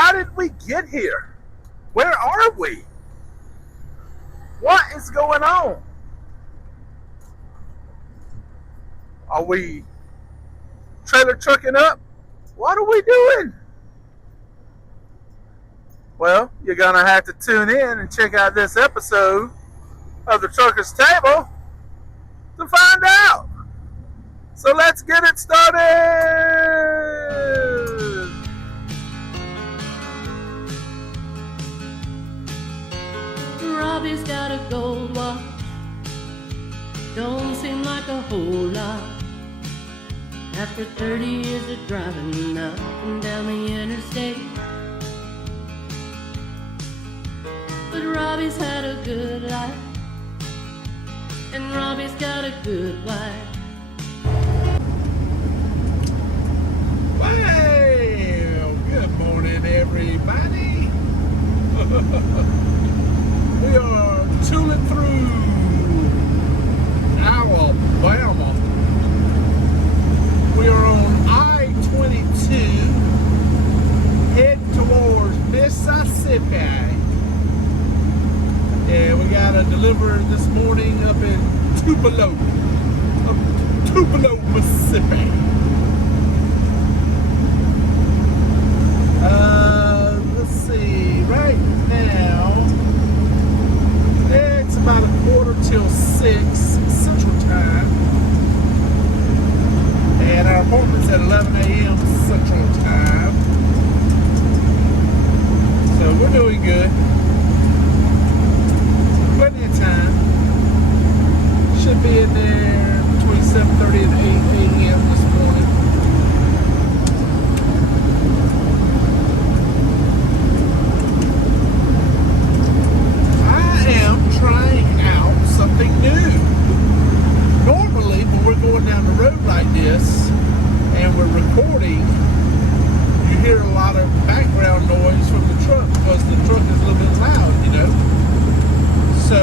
How did we get here? Where are we? What is going on? Are we trailer trucking up? What are we doing? Well, you're going to have to tune in and check out this episode of the Trucker's Table to find out. So let's get it started. Robbie's got a gold watch. Don't seem like a whole lot. After 30 years of driving up and down the interstate. But Robbie's had a good life, and Robbie's got a good wife. Well, good morning, everybody. We are tooling through Alabama. We are on I-22, heading towards Mississippi. Yeah, we got a delivery this morning up in Tupelo, Mississippi. Let's see, right now, it's about 5:45 Central Time, and our appointment's at 11 a.m. Central Time, so we're doing good. Plenty of time. Should be in there between 7:30 and 8 a.m. this morning. I am trying out something new. Normally, when we're going down the road like this and we're recording, you hear a lot of background noise from the truck because the truck is a little bit loud, you know. So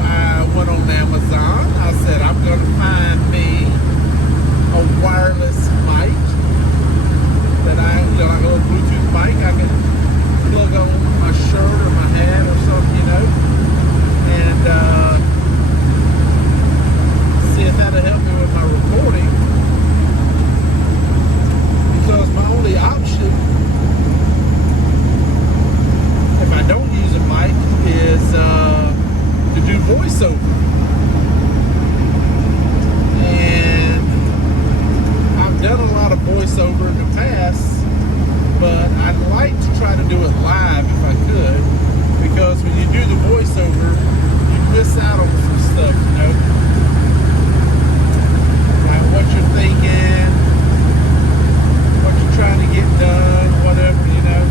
I went on Amazon. I said I'm going to find me a wireless mic that like a little Bluetooth mic I can plug on my shirt or my hat or something, you know, and see if that'll help me with my recording. Because my only option, if I don't use a mic, is to do voiceover. And I've done a lot of voiceover in the past, but I'd like to try to do it live if I could, because when you do the voiceover, you miss out on some stuff, you know, like what you're thinking, what you're trying to get done, whatever, you know.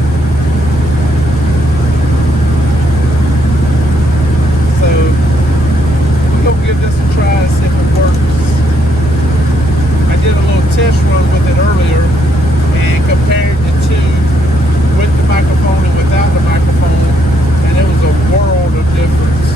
So we're going to give this a try and see if it works. I did a little test run with it earlier and compared the two with the microphone and without the microphone, and it was a world of difference.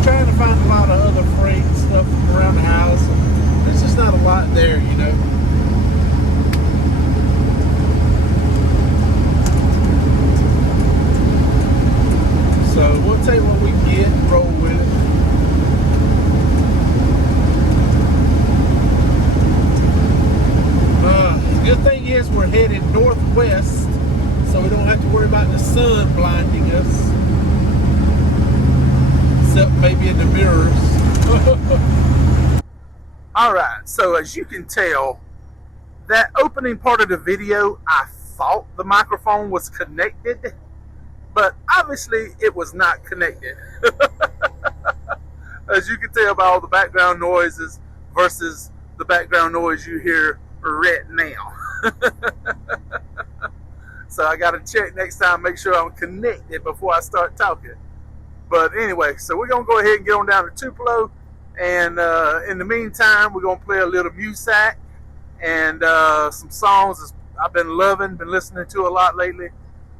we're trying to find a lot of other freight stuff around the house. And there's just not a lot there, you know. So we'll take what we can get and roll with it. The good thing is we're headed northwest, so we don't have to worry about the sun blinding us. Except maybe in the mirrors. Alright, so as you can tell, that opening part of the video, I thought the microphone was connected, but obviously it was not connected. As you can tell by all the background noises versus the background noise you hear right now. So I gotta check next time, make sure I'm connected before I start talking. But anyway, so we're gonna go ahead and get on down to Tupelo, and in the meantime, we're gonna play a little music and some songs I've been loving, been listening to a lot lately.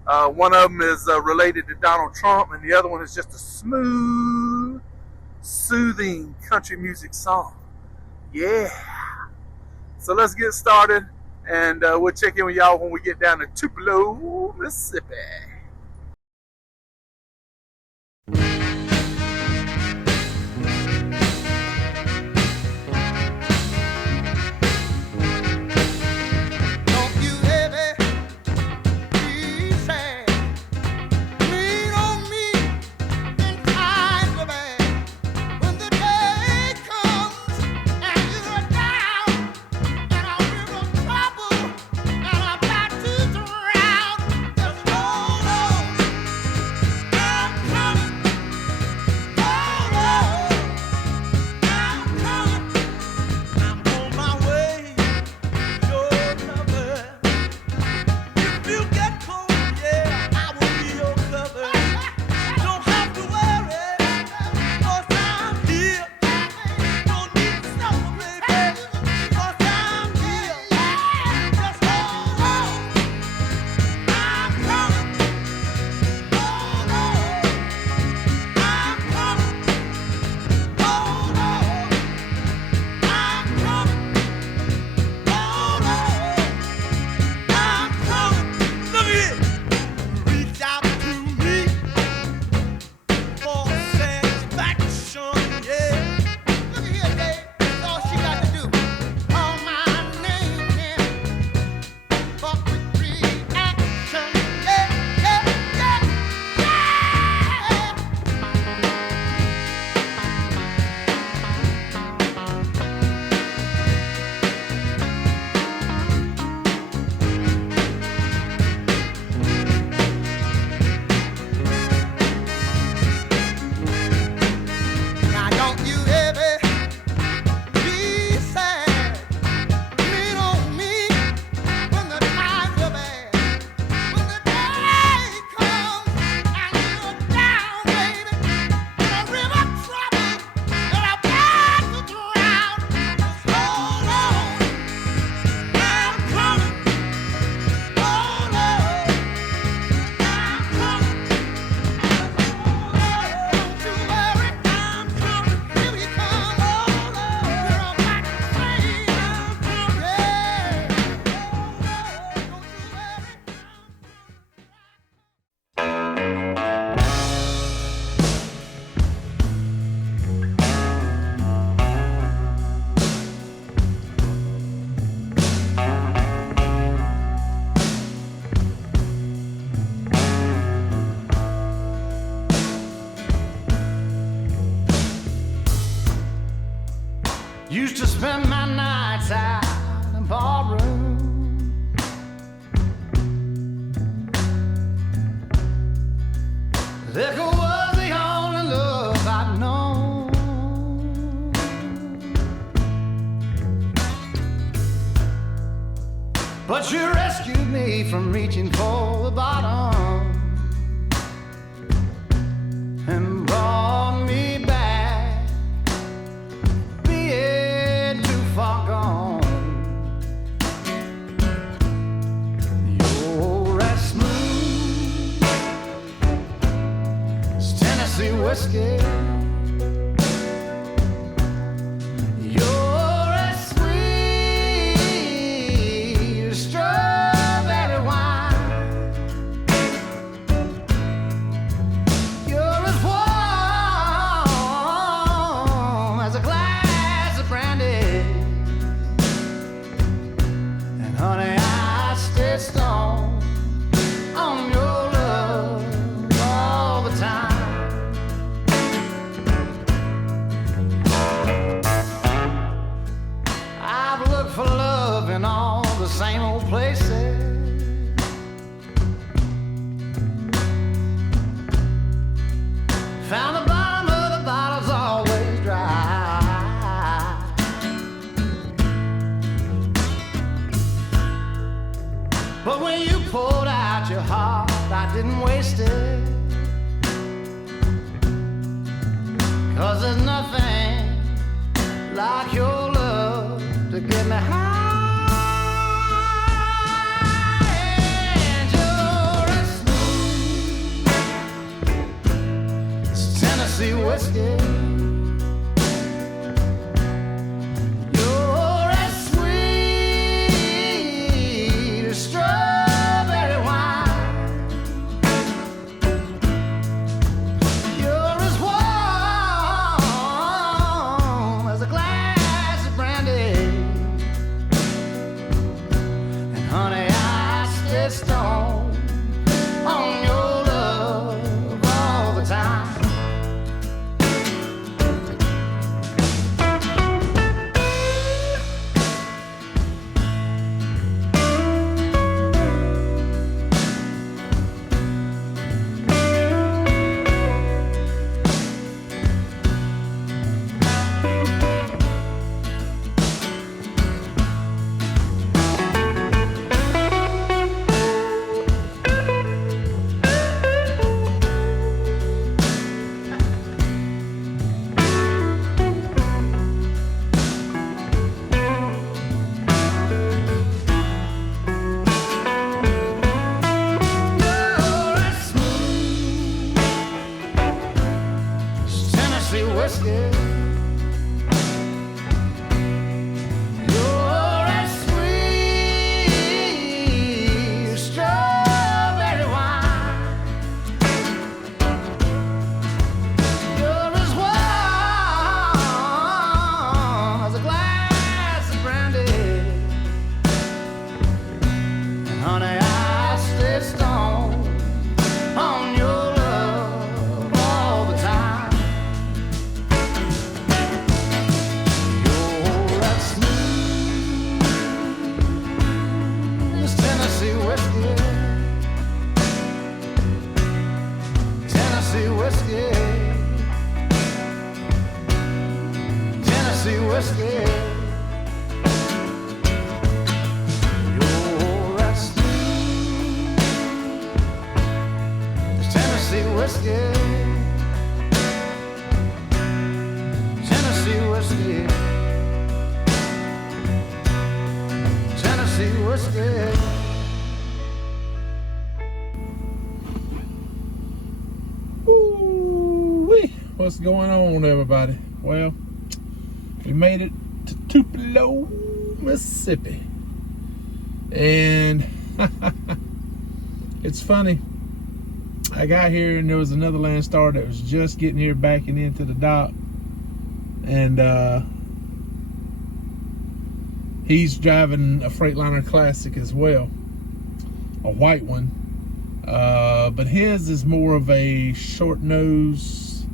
One of them is related to Donald Trump, and the other one is just a smooth, soothing country music song. Yeah. So let's get started, and we'll check in with y'all when we get down to Tupelo, Mississippi. Used to spend my nights out in ballroom. Liquor was the only love I'd known. But you rescued me from reaching for the bottom and brought me back, being too far gone. You're as smooth as Tennessee whiskey, I didn't waste it. 'Cause there's nothing like your love to get me high. And you're as smooth as Tennessee whiskey. You're as sweet as strawberry wine. You're as warm as a glass of brandy. And honey, I stay stoned on your love all the time. You're as smooth as Tennessee whiskey. You're as sweet as strawberry wine. You're as warm as a glass of brandy. And honey, I stay stoned on your love all the time. You're as smooth as Tennessee whiskey. Tennessee whiskey. Tennessee whiskey. You're as smooth as Tennessee whiskey. Tennessee whiskey. Tennessee whiskey. Woo-wee. What's going on, everybody? Well, we made it to Tupelo, Mississippi. And it's funny. I got here and there was another Landstar that was just getting here backing into the dock. And he's driving a Freightliner Classic as well. A white one. But his is more of a short nose,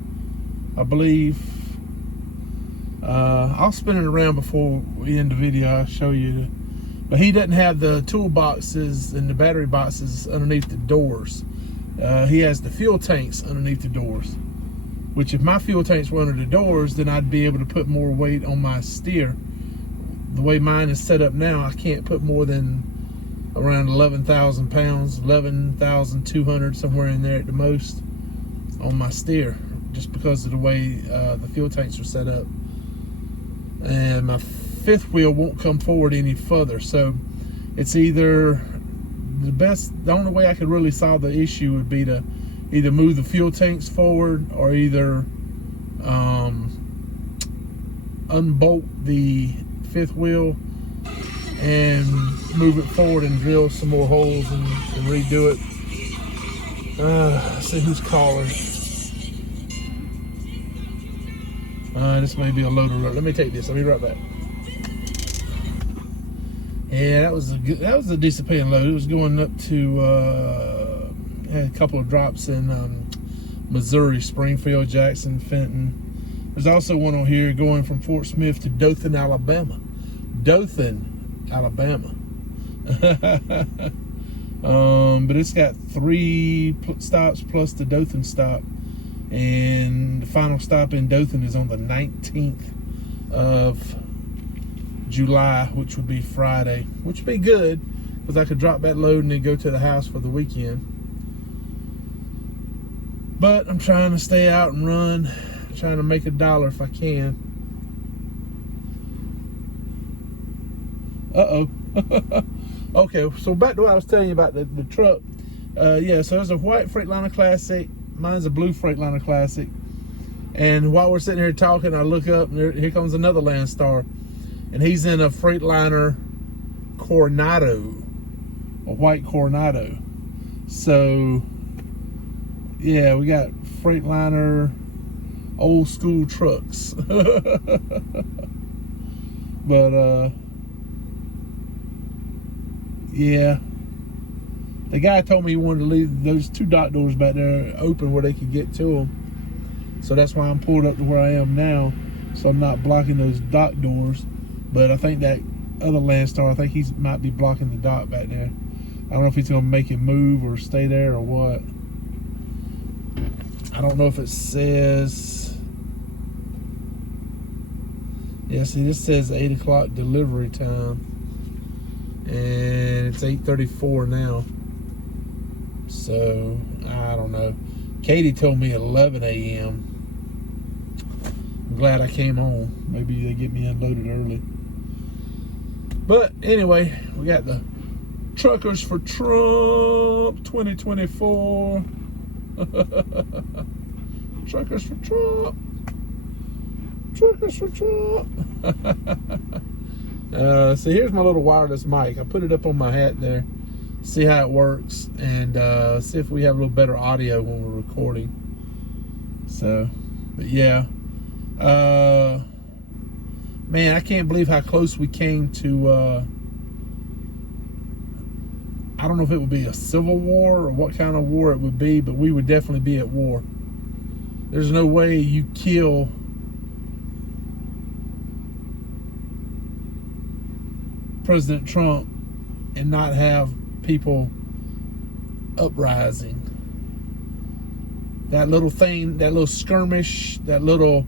I believe. I'll spin it around before we end the video. I'll show you. But he doesn't have the toolboxes and the battery boxes underneath the doors. He has the fuel tanks underneath the doors. Which if my fuel tanks were under the doors, then I'd be able to put more weight on my steer. The way mine is set up now, I can't put more than around 11,000 pounds, 11,200, somewhere in there at the most, on my steer, just because of the way the fuel tanks are set up. And my fifth wheel won't come forward any further, so it's either the only way I could really solve the issue would be to either move the fuel tanks forward or either unbolt the fifth wheel and move it forward and drill some more holes and redo it. Let's see who's calling. This may be a loader. Let me take this. I'll be right back. Yeah, that was a decent paying load. It was going up to had a couple of drops in Missouri, Springfield, Jackson, Fenton. There's also one on here going from Fort Smith to Dothan, Alabama. Dothan, Alabama. But it's got 3 stops plus the Dothan stop, and the final stop in Dothan is on the 19th of July, which would be Friday, which would be good because I could drop that load and then go to the house for the weekend. But I'm trying to stay out and run, trying to make $1 if I can. Uh-oh. Okay, so back to what I was telling you about the truck. Yeah, so there's a white Freightliner Classic. Mine's a blue Freightliner Classic. And while we're sitting here talking, I look up, and here comes another Landstar. And he's in a Freightliner Coronado, a white Coronado. So, yeah, we got Freightliner old school trucks. But, yeah. The guy told me he wanted to leave those 2 dock doors back there open where they could get to them. So that's why I'm pulled up to where I am now. So I'm not blocking those dock doors. But I think that other Landstar, I think he might be blocking the dock back there. I don't know if he's going to make it move or stay there or what. I don't know if it says... Yeah, see, this says 8 o'clock delivery time. And it's 8:34 now. So, I don't know. Katie told me 11 a.m. I'm glad I came home. Maybe they get me unloaded early. But anyway, we got the Truckers for Trump 2024. Truckers for Trump. Truckers for Trump. So here's my little wireless mic. I put it up on my hat there. See how it works, and see if we have a little better audio when we're recording. So, but yeah. Man, I can't believe how close we came to, I don't know if it would be a civil war or what kind of war it would be, but we would definitely be at war. There's no way you kill President Trump and not have people uprising. That little thing, that little skirmish, that little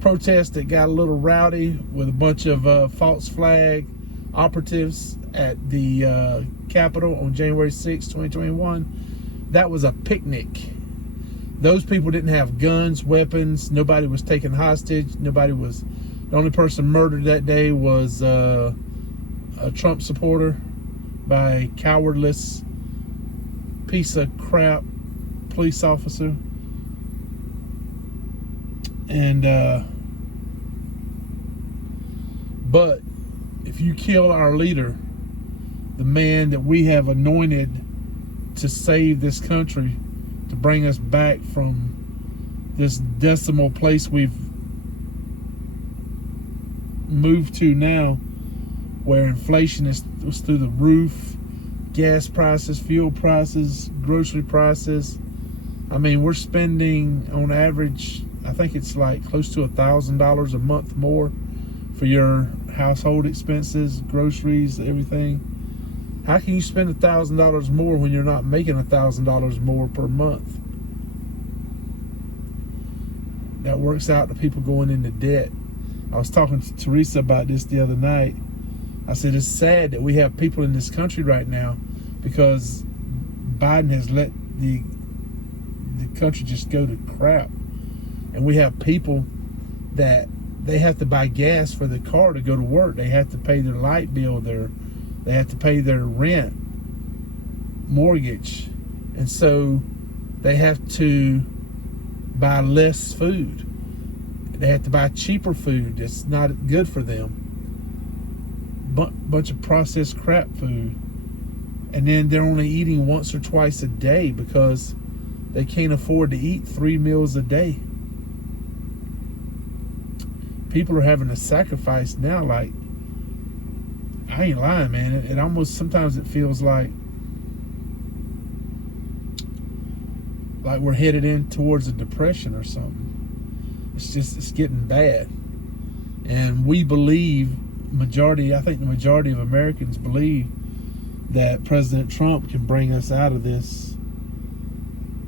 protest that got a little rowdy with a bunch of false flag operatives at the Capitol on January 6, 2021, that was a picnic. Those people didn't have guns, weapons, nobody was taken hostage, the only person murdered that day was a Trump supporter by a cowardless piece of crap police officer. And but if you kill our leader, the man that we have anointed to save this country, to bring us back from this decimal place we've moved to now, where inflation is through the roof, gas prices, fuel prices, grocery prices. I mean, we're spending on average, I think it's like close to $1,000 a month more for your household expenses, groceries, everything. How can you spend $1,000 more when you're not making $1,000 more per month? That works out to people going into debt. I was talking to Teresa about this the other night. I said, it's sad that we have people in this country right now because Biden has let the country just go to crap. And we have people that they have to buy gas for the car to go to work. They have to pay their light bill, they have to pay their rent, mortgage. And so they have to buy less food. They have to buy cheaper food that's not good for them. Bunch of processed crap food. And then they're only eating once or twice a day because they can't afford to eat 3 meals a day. People are having to sacrifice now. Like, I ain't lying, man. It almost, sometimes it feels like we're headed in towards a depression or something. It's getting bad. And we believe, I think the majority of Americans believe that President Trump can bring us out of this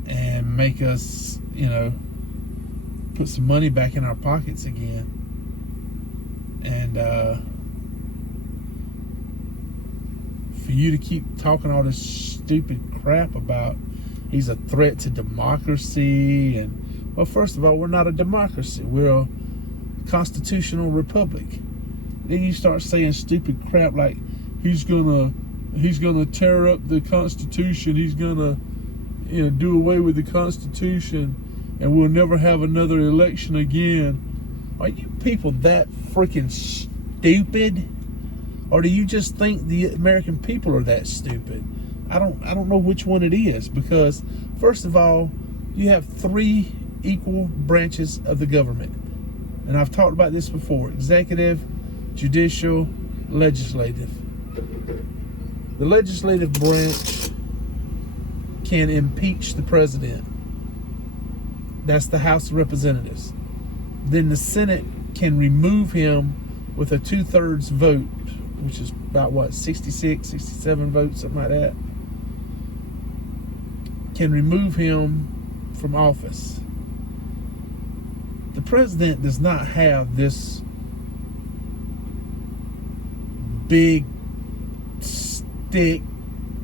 and make us, put some money back in our pockets again. And for you to keep talking all this stupid crap about he's a threat to democracy. And, well, first of all, we're not a democracy. We're a constitutional republic. Then you start saying stupid crap like he's gonna tear up the Constitution. He's gonna, do away with the Constitution, and we'll never have another election again. Are you people that freaking stupid, or do you just think the American people are that stupid? I don't know which one it is, because first of all, you have 3 equal branches of the government, and I've talked about this before: executive, judicial, legislative. The legislative branch can impeach the president. That's the House of Representatives. Then the Senate can remove him with a 2/3 vote, which is about 66, 67 votes, something like that. Can remove him from office. The president does not have this big stick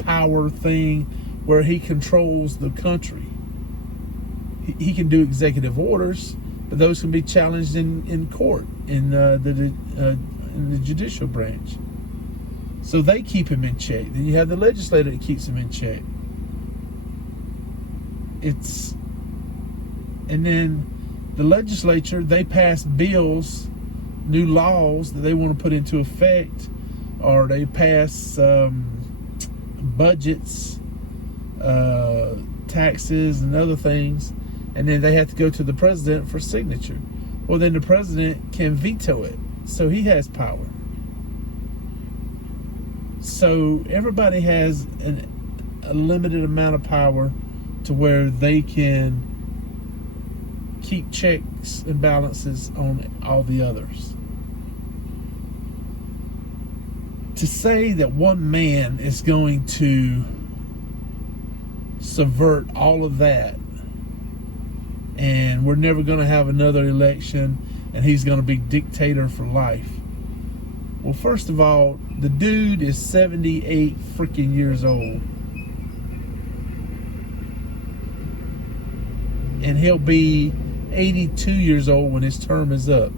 power thing where he controls the country. He can do executive orders, but those can be challenged in court, in the judicial branch. So they keep him in check. Then you have the legislature that keeps him in check. And then the legislature, they pass bills, new laws that they want to put into effect, or they pass budgets, taxes, and other things, and then they have to go to the president for signature. Well, then the president can veto it, so he has power. So everybody has a limited amount of power to where they can keep checks and balances on all the others. To say that one man is going to subvert all of that, and we're never going to have another election, and he's going to be dictator for life. Well, first of all, the dude is 78 freaking years old. And he'll be 82 years old when his term is up.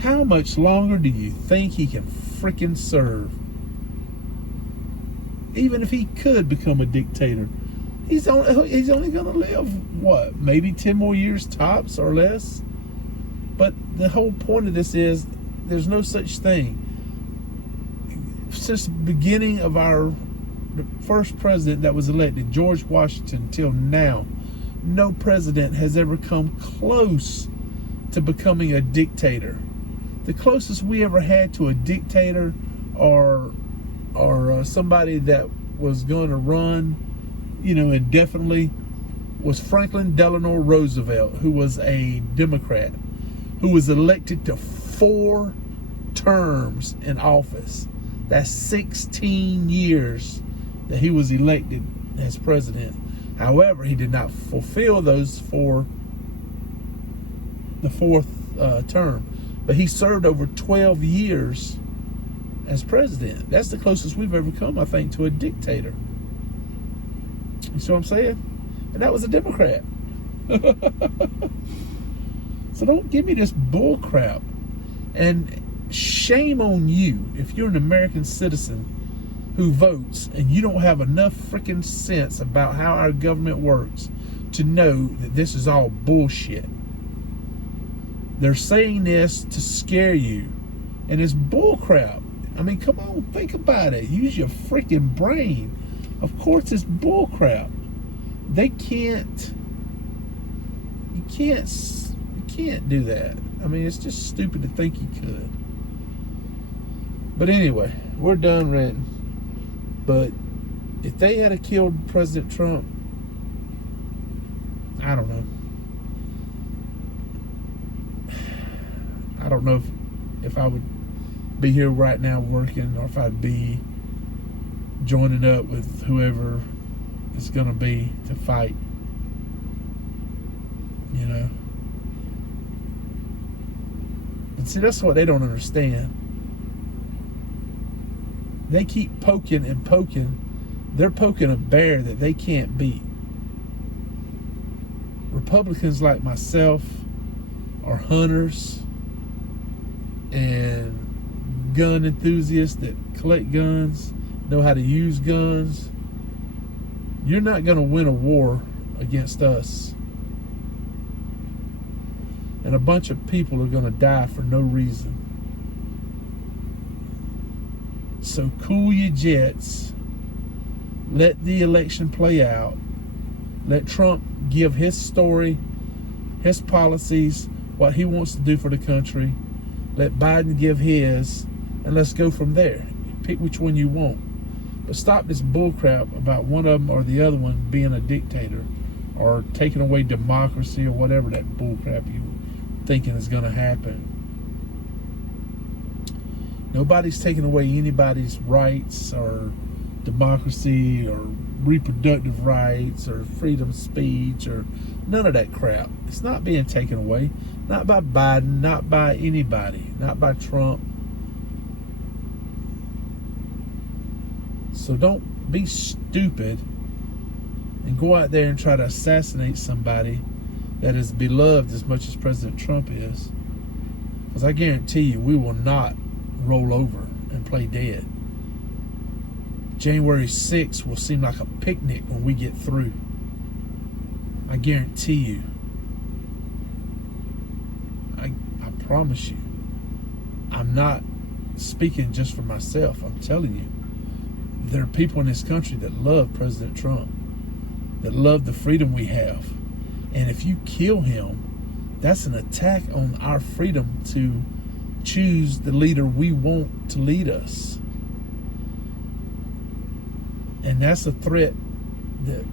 How much longer do you think he can freaking serve? Even if he could become a dictator, he's only going to live, what, maybe 10 more years tops or less? But the whole point of this is there's no such thing. Since the beginning of the first president that was elected, George Washington, till now, no president has ever come close to becoming a dictator. The closest we ever had to a dictator or somebody that was going to run, indefinitely, was Franklin Delano Roosevelt, who was a Democrat, who was elected to 4 terms in office. That's 16 years that he was elected as president. However, he did not fulfill those the 4th term. But he served over 12 years as president. That's the closest we've ever come, I think, to a dictator. You see what I'm saying? And that was a Democrat. So don't give me this bull crap. And shame on you if you're an American citizen who votes and you don't have enough freaking sense about how our government works to know that this is all bullshit. They're saying this to scare you, and it's bull crap. I mean, come on, think about it. Use your freaking brain. Of course it's bull crap. You can't do that. I mean, it's just stupid to think you could. But anyway, we're done ranting. But if they had killed President Trump, I don't know. I don't know if I would be here right now working, or if I'd be joining up with whoever it's going to be to fight. But see, that's what they don't understand. They keep poking and poking. They're poking a bear that they can't beat. Republicans like myself are hunters and gun enthusiasts that collect guns, know how to use guns, you're not going to win a war against us. And a bunch of people are going to die for no reason. So cool your jets. Let the election play out. Let Trump give his story, his policies, what he wants to do for the country. Let Biden give his, and let's go from there. Pick which one you want. But stop this bullcrap about one of them or the other one being a dictator or taking away democracy or whatever that bullcrap you thinking is going to happen. Nobody's taking away anybody's rights or democracy or reproductive rights or freedom of speech or none of that crap. It's not being taken away. Not by Biden, not by anybody, not by Trump. So don't be stupid and go out there and try to assassinate somebody that is beloved as much as President Trump is. Because I guarantee you, we will not roll over and play dead. January 6th will seem like a picnic when we get through. I guarantee you. I promise you. I'm not speaking just for myself. I'm telling you. There are people in this country that love President Trump, that love the freedom we have. And if you kill him, that's an attack on our freedom to choose the leader we want to lead us. And that's a threat that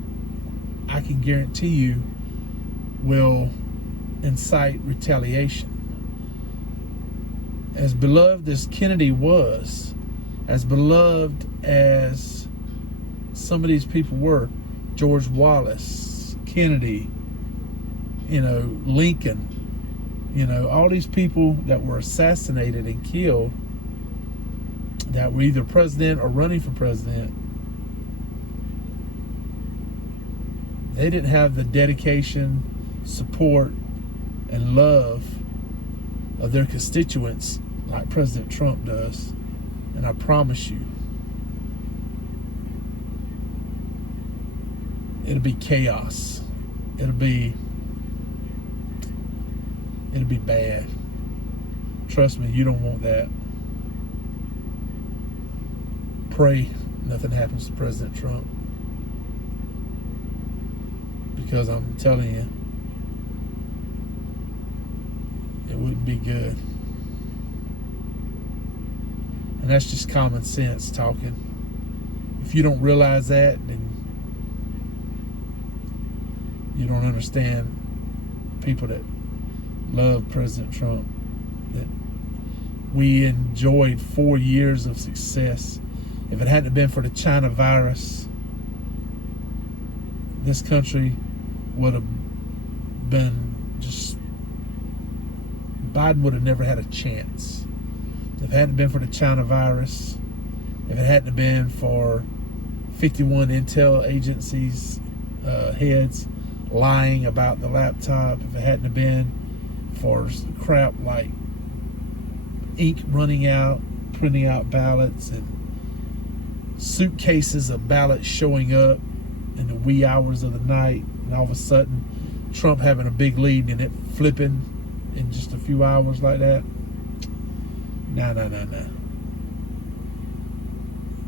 I can guarantee you will incite retaliation. As beloved as Kennedy was, as beloved as some of these people were, George Wallace, Kennedy, Lincoln, all these people that were assassinated and killed that were either president or running for president, they didn't have the dedication, support, and love of their constituents like President Trump does. And I promise you, it'll be chaos. It'll be bad. Trust me, you don't want that. Pray nothing happens to President Trump. Because I'm telling you, it wouldn't be good. And that's just common sense talking. If you don't realize that, then you don't understand people that love President Trump. That we enjoyed 4 years of success. If it hadn't been for the China virus, this country would have been just, Biden would have never had a chance. If it hadn't been for the China virus, if it hadn't been for 51 intel agencies heads lying about the laptop, if it hadn't been for crap like ink running out, printing out ballots, and suitcases of ballots showing up in the wee hours of the night, and all of a sudden Trump having a big lead and it flipping in just a few hours like that. No.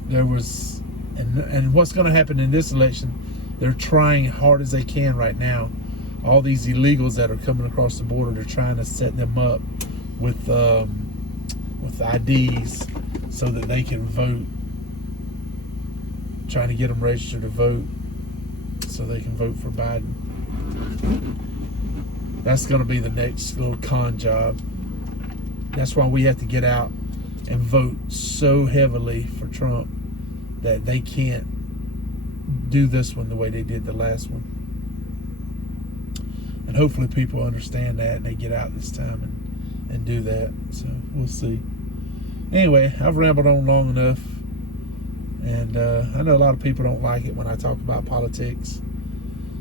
There was, and what's going to happen in this election, they're trying hard as they can right now. All these illegals that are coming across the border, they're trying to set them up with IDs so that they can vote. Trying to get them registered to vote so they can vote for Biden. That's going to be the next little con job. That's why we have to get out and vote so heavily for Trump that they can't do this one the way they did the last one. And hopefully people understand that and they get out this time and do that. So we'll see. Anyway, I've rambled on long enough. And I know a lot of people don't like it when I talk about politics.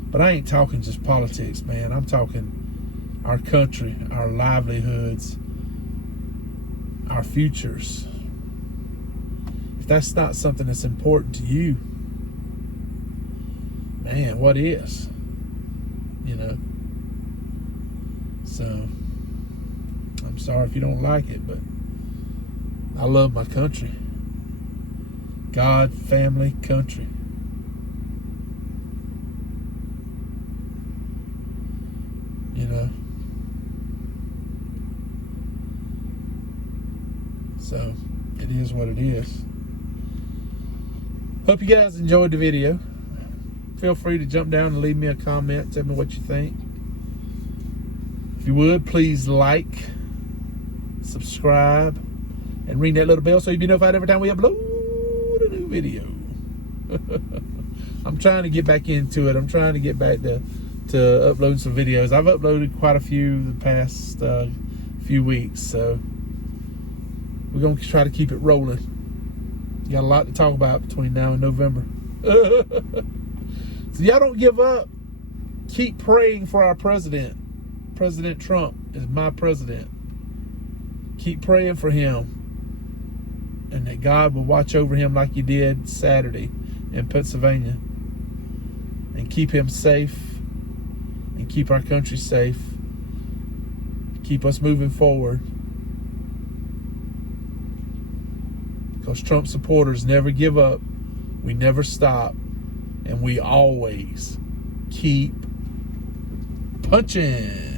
But I ain't talking just politics, man. I'm talking our country, our livelihoods, our futures. If that's not something that's important to you, man, what is? You know? So, I'm sorry if you don't like it, but I love my country. God, family, country. You know? So, it is what it is. Hope you guys enjoyed the video. Feel free to jump down and leave me a comment. Tell me what you think. If you would, please like, subscribe, and ring that little bell so you'll be notified every time we upload a new video. I'm trying to get back into it. I'm trying to get back to upload some videos. I've uploaded quite a few the past few weeks, so we're going to try to keep it rolling. Got a lot to talk about between now and November. So y'all don't give up. Keep praying for our president. President Trump is my president. Keep praying for him, and that God will watch over him like he did Saturday in Pennsylvania, and keep him safe, and keep our country safe, keep us moving forward, because Trump supporters never give up, we never stop, and we always keep punching.